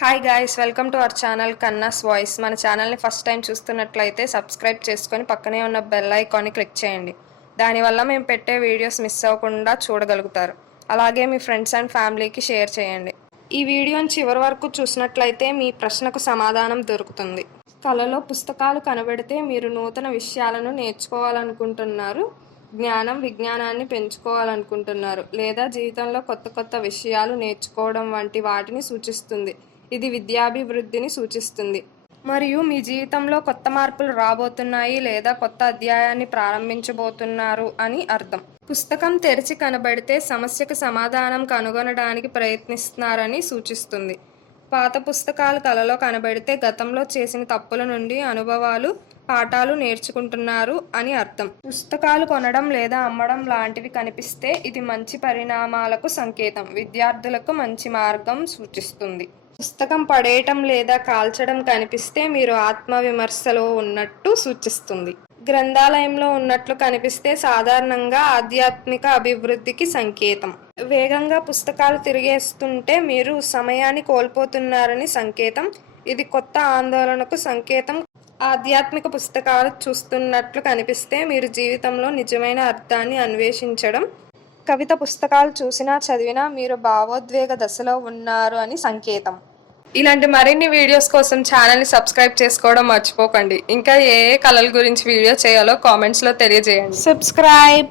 Hi guys welcome to our channel Kanna's voice మన ఛానల్ని first time చూస్తున్నట్లయితే subscribe చేసుకొని పక్కనే ఉన్న బెల్ ఐకాన్ని క్లిక్ చేయండి. దానివల్ల మేము పెట్టే వీడియోస్ మిస్ అవ్వకుండా చూడగలుగుతారు. అలాగే మీ ఫ్రెండ్స్ అండ్ ఫ్యామిలీకి షేర్ చేయండి. ఈ వీడియోని చివరి వరకు చూసినట్లయితే మీ ప్రశ్నకు సమాధానం దొరుకుతుంది. కళలో పుస్తకాలు కనబడితే మీరు నూతన విషయాలను నేర్చుకోవాలనుకుంటున్నారు జ్ఞానం విజ్ఞానాన్ని పెంచుకోవాలనుకుంటున్నారు లేదా జీవితంలో కొత్త కొత్త విషయాలు నేర్చుకోవడం వంటి వాటిని సూచిస్తుంది. ఇది విద్యాభివృద్ధిని సూచిస్తుంది. మరియు మీ జీవితంలో కొత్త మార్పులు రాబోతున్నాయి లేదా కొత్త అధ్యాయాన్ని ప్రారంభించబోతున్నారు అని అర్థం. పుస్తకం తెరిచి కనబడితే సమస్యకు సమాధానం కనుగొనడానికి ప్రయత్నిస్తున్నారని సూచిస్తుంది. పాత పుస్తకాలు కలలో కనబడితే గతంలో చేసిన తప్పుల నుండి అనుభవాలు పాఠాలు నేర్చుకుంటున్నారు అని అర్థం. పుస్తకాలు కొనడం లేదా అమ్మడం లాంటివి కనిపిస్తే ఇది మంచి పరిణామాలకు సంకేతం. విద్యార్థులకు మంచి మార్గం సూచిస్తుంది. పుస్తకం పడేయటం లేదా కాల్చడం కనిపిస్తే మీరు ఆత్మవిమర్శలో ఉన్నట్టు సూచిస్తుంది. గ్రంథాలయంలో ఉన్నట్లు కనిపిస్తే సాధారణంగా ఆధ్యాత్మిక అభివృద్ధికి సంకేతం. వేగంగా పుస్తకాలు తిరిగేస్తుంటే మీరు సమయాన్ని కోల్పోతున్నారని సంకేతం. ఇది కొత్త ఆందోళనకు సంకేతం. ఆధ్యాత్మిక పుస్తకాలు చూస్తున్నట్లు కనిపిస్తే మీరు జీవితంలో నిజమైన అర్థాన్ని అన్వేషించడం. కవిత పుస్తకాలు చూసినా చదివినా మీరు భావోద్వేగ దశలో ఉన్నారు అని సంకేతం. ఇలాంటి మరిన్ని వీడియోస్ కోసం ఛానల్ని సబ్స్క్రైబ్ చేసుకోవడం మర్చిపోకండి. ఇంకా ఏ ఏ కళల గురించి వీడియో చేయాలో కామెంట్స్లో తెలియజేయండి. సబ్స్క్రైబ్